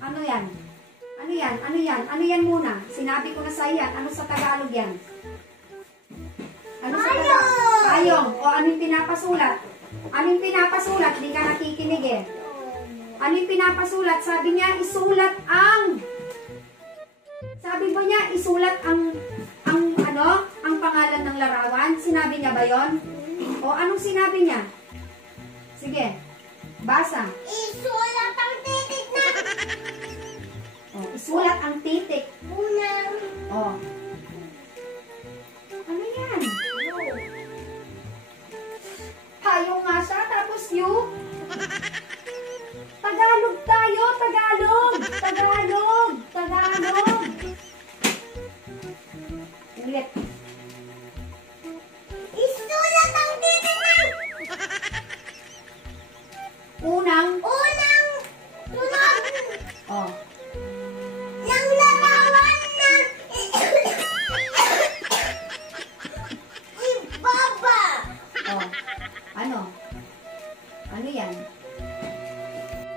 Ano yan? Ano yan? Ano yan? Ano yan muna? Sinabi ko na sa yan. Ano sa Tagalog yan? Ano sa Tagalog? Payong. O anong pinapasulat? Anong pinapasulat? Hindi ka nakikinig eh. Anong pinapasulat? Sabi niya, isulat ang... Sabi ba niya, isulat ang pangalan ng larawan? Sinabi niya ba yon? O anong sinabi niya? Sige, basa. Isulat ang titik na. O, isulat ang titik. Unang. O. Ano yan? Tayo nga siya, tapos you. Tagalog tayo, Tagalog. Tagalog. Tagalog. Ulit. Isulat ang titik na. Unang. Sulat. Oh. Ng larawan na. Ibaba. Oh. Ano? Ano yan?